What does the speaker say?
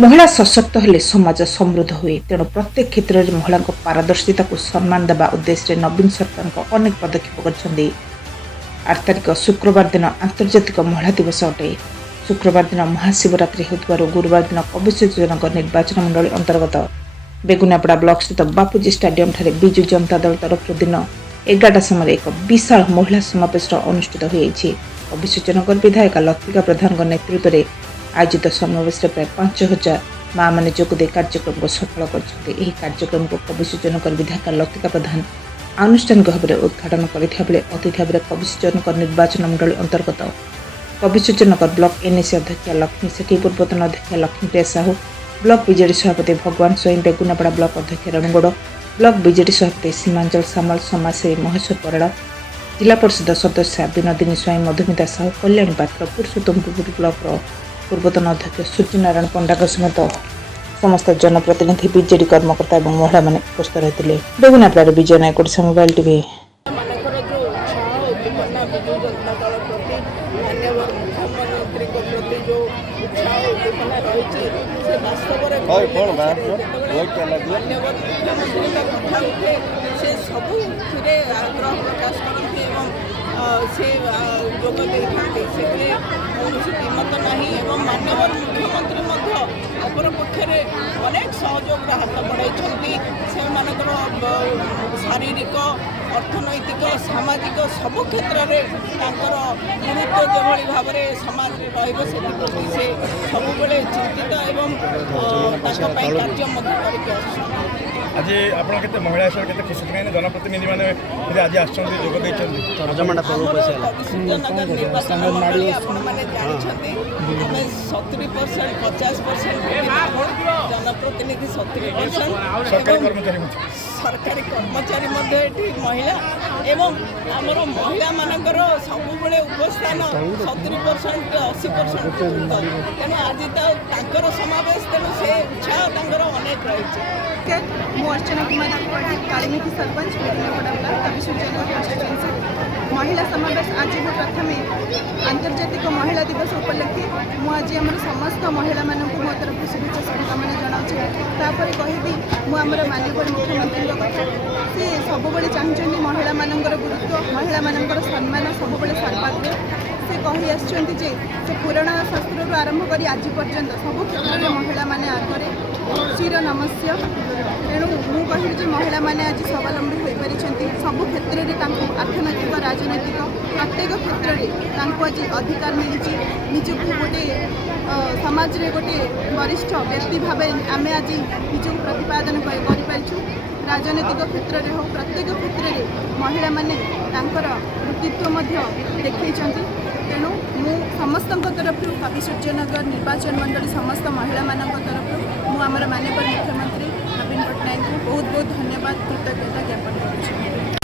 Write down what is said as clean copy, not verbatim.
महिला सशक्त हेले समाज समृद्ध हुए। तेणु प्रत्येक क्षेत्र में महिला पारदर्शिता को सम्मान देवा उद्देश्य नवीन सरकार अनेक पदक्षेप कर 8 तारिख शुक्रवार दिन आंतर्जातिक महिला दिवस अटे। शुक्रवार दिन महाशिवरात्रि होथिबारु गुरुवार दिन कविसूचनगर निर्वाचन मंडली अंतर्गत बेगुनापड़ा ब्लॉक स्थित बापूजी स्टाडियम ठारे बिजु जनता दल तरफ दिन 11टा समय एक विशाल महिला समावेश अनुष्ठित होइछि। कविसूचनगर विधायक लतिका प्रधान नेतृत्व में आयोजित समावेश प्राय 5000 माँ मैंने जोगदे कार्यक्रम को सफल कर कार्यक्रम को कविसूचनगर विधायक लतिका प्रधान आनुष्ठानिक भाव में उद्घाटन करथिया बेले अतिथि भाव कविसूचनगर निर्वाचन मंडली अंतर्गत कविसूचनगर ब्लॉक एनएसी अध्यक्ष लक्ष्मी सेठी, पूर्वतन अध्यक्ष लक्ष्मीप्रिया साहू, ब्लॉक बीजेडी सभापति भगवान स्वयं, बेगुनापड़ा ब्लॉक अध्यक्ष रणगौड़, ब्लॉक बीजेडी सभापति सीमांचल सामल, समाजसेवी महेश्वर पराड़ा, जिला परिषद सदस्य विनोदिनी स्वयं, मधुमिता साहू, कल्याणी पात्र, पुरुषोत्तमपुर ब्लॉक पूर्वतन अध्यक्ष सूर्यनारायण पंडा समेत समस्त जनप्रतिनिधि बीजेडी कर्मकर्ता और महिला मैंने उपस्थित रहते। बेगुनापड़ा विजय नायक, मोबाइल टीवी। आग्रह प्रकाश करते से जोग देते कौन कीमत ना मानवर मुख्यमंत्री अपर पक्षर अनेक सहयोग हाथ बढ़ाई से शारीरिक अर्थनैतिक सामाजिक सबु क्षेत्र में गुरुत्व जो भाव में समाज रही से सब चिंतित एवं कार्य आज आप महिला हिसाब से खुशी कहीं जनप्रतिनिधि मैंने आज आसोग निर्वाचन मंडली आपने जानते आम 70% 50% जनप्रतिनिधि 70% सरकारी कर्मचारी महिला एवं आमर महिला मानकर सब उपस्थान 70% 80% तेणु आज तो समावेश तेणु से उत्साह अनेक रही। मु अर्चना कुमारी कालीमिठी सरपंच महिला समावेश आज प्रथम आंतर्जातिक महिला दिवस उपलक्षे मुझे आम समस्त महिला मानक मो तरफ शुभेच्छा शुभकामना जनाऊँ। कहबी मुझे माननीय मुख्यमंत्री कथा सी सब चाहते महिला मानकर गुरुत्व महिला मानकर सम्मान सब सर्वाग्रे से कही आसुँचे पुराण शास्त्र आरंभ कर आज पर्यंत सब क्षेत्र में महिला माने आगे चिर नमस्य। तेणु मुझे महिला माने आज स्वावलंबी हो पारी सबु क्षेत्र में अर्थनैतिक राजनैतिक प्रत्येक क्षेत्र में आज अधिकार मिली निजक गोटे समाज रे गोटे वरिष्ठ व्यक्ति भाव आम आज निजक प्रतिपादन कर राजनैतिक क्षेत्र में हो प्रत्येक क्षेत्र में महिला माने कृतित्व देखते। तेणु मु समस्त तरफ कविसूर्यनगर निर्वाचन मंडली समस्त महिला मान तरफ मुझे माननीय मुख्यमंत्री नवीन पट्टनायक को बहुत बहुत धन्यवाद कृतज्ञता ज्ञापन करुँ।